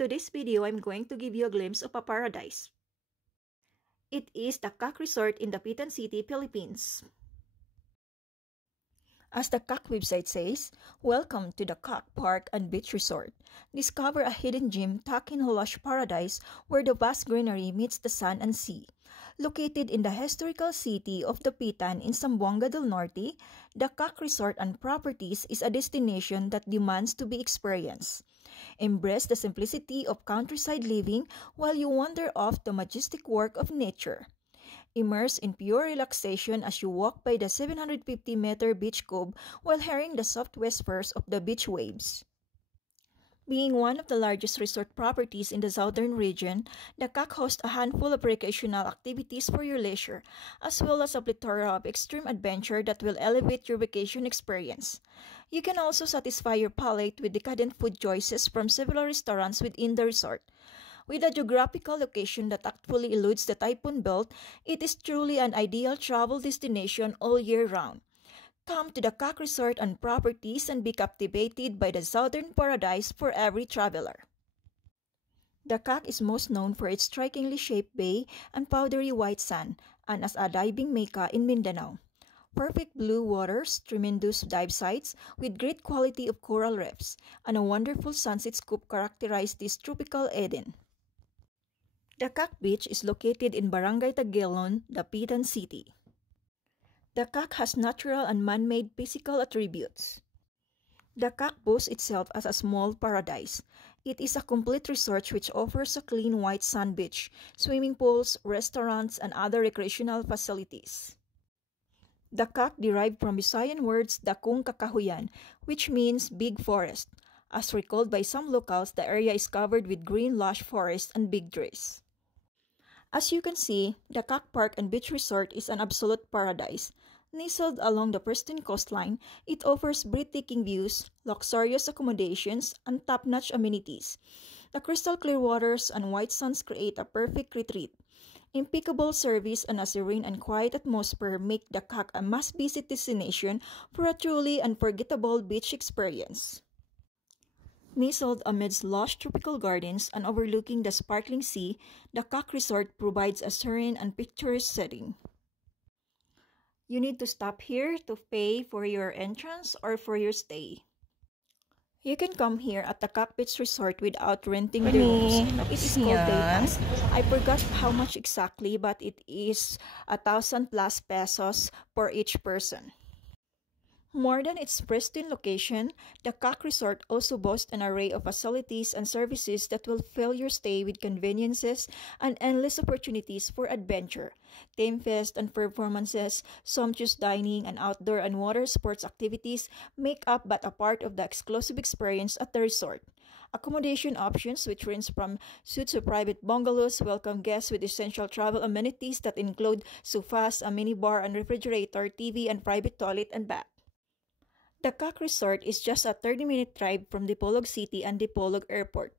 into this video, I'm going to give you a glimpse of a paradise. It is the Cac Resort in Dapitan City, Philippines. As the Cac website says, welcome to the Cac Park and Beach Resort. Discover a hidden gem tucked in a lush paradise where the vast greenery meets the sun and sea. Located in the historical city of Dapitan in Zamboanga del Norte, the Cac Resort and Properties is a destination that demands to be experienced. Embrace the simplicity of countryside living while you wander off the majestic work of nature. Immerse in pure relaxation as you walk by the 750-meter beach cove while hearing the soft whispers of the beach waves. Being one of the largest resort properties in the southern region, the Cac hosts a handful of recreational activities for your leisure, as well as a plethora of extreme adventure that will elevate your vacation experience. You can also satisfy your palate with decadent food choices from several restaurants within the resort. With a geographical location that actually eludes the typhoon belt, it is truly an ideal travel destination all year round. Come to the Cac Resort and Properties and be captivated by the southern paradise for every traveler. The Cac is most known for its strikingly shaped bay and powdery white sand, and as a diving mecca in Mindanao. Perfect blue waters, tremendous dive sites with great quality of coral reefs, and a wonderful sunset scoop characterize this tropical Eden. The Cac Beach is located in Barangay Taguilon, Dapitan City. The Cac has natural and man-made physical attributes. The Cac boasts itself as a small paradise. It is a complete resort which offers a clean white sand beach, swimming pools, restaurants, and other recreational facilities. The Cac derived from Visayan words Dakong Kakahuyan, which means big forest. As recalled by some locals, the area is covered with green lush forest and big trees. As you can see, the Cac Park and Beach Resort is an absolute paradise. Nestled along the pristine coastline, it offers breathtaking views, luxurious accommodations, and top-notch amenities. The crystal clear waters and white sands create a perfect retreat. Impeccable service and a serene and quiet atmosphere make the Cac a must-visit destination for a truly unforgettable beach experience. Nestled amidst lush tropical gardens and overlooking the sparkling sea, the Cac Resort provides a serene and picturesque setting. You need to stop here to pay for your entrance or for your stay. You can come here at the Cac Beach Resort without renting the rooms. It is called day pass. I forgot how much exactly, but it is 1,000+ pesos for each person. More than its pristine location, the Cac Resort also boasts an array of facilities and services that will fill your stay with conveniences and endless opportunities for adventure. Theme fest and performances, sumptuous dining, and outdoor and water sports activities make up but a part of the exclusive experience at the resort. Accommodation options, which range from suites to private bungalows, welcome guests with essential travel amenities that include sofas, a minibar and refrigerator, TV, and private toilet and bath. The Cac Resort is just a 30-minute drive from Dipolog City and Dipolog Airport.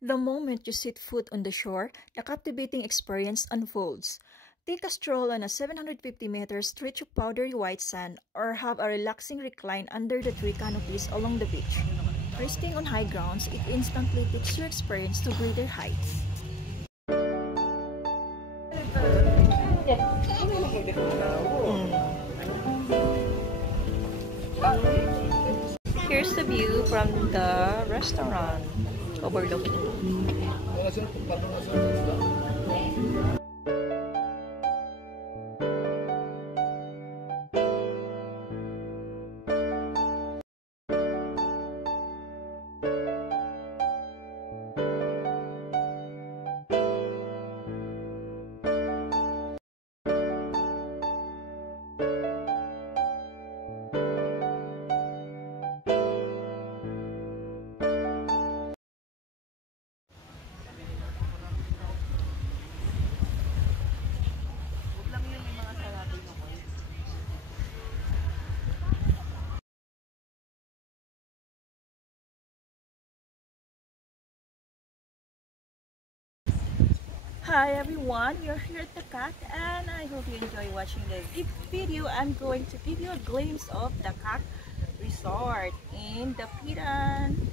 The moment you set foot on the shore, the captivating experience unfolds. Take a stroll on a 750-meter stretch of powdery white sand or have a relaxing recline under the tree canopies along the beach. Resting on high grounds, it instantly takes your experience to greater heights. Here's the view from the restaurant overlooking. Hi everyone, you're here at the CAC and I hope you enjoy watching this video. I'm going to give you a glimpse of the CAC Resort in Dapitan.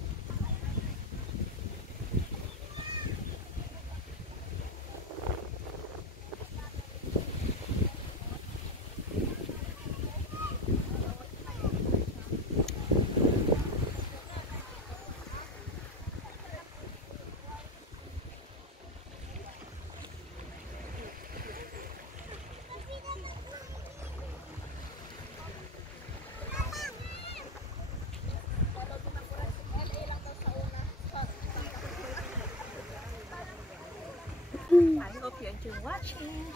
I hope you enjoy watching.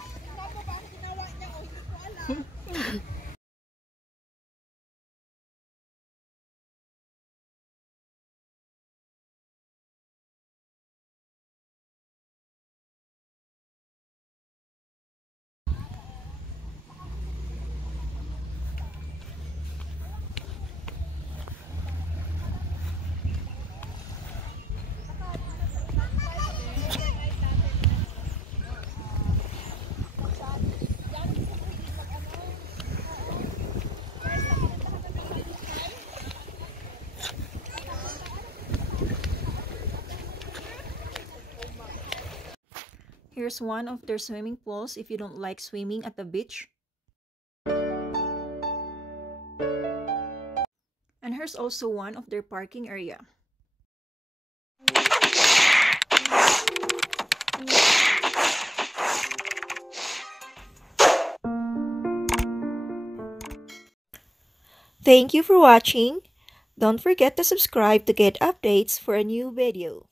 Here's one of their swimming pools if you don't like swimming at the beach. And here's also one of their parking area. Thank you for watching. Don't forget to subscribe to get updates for a new video.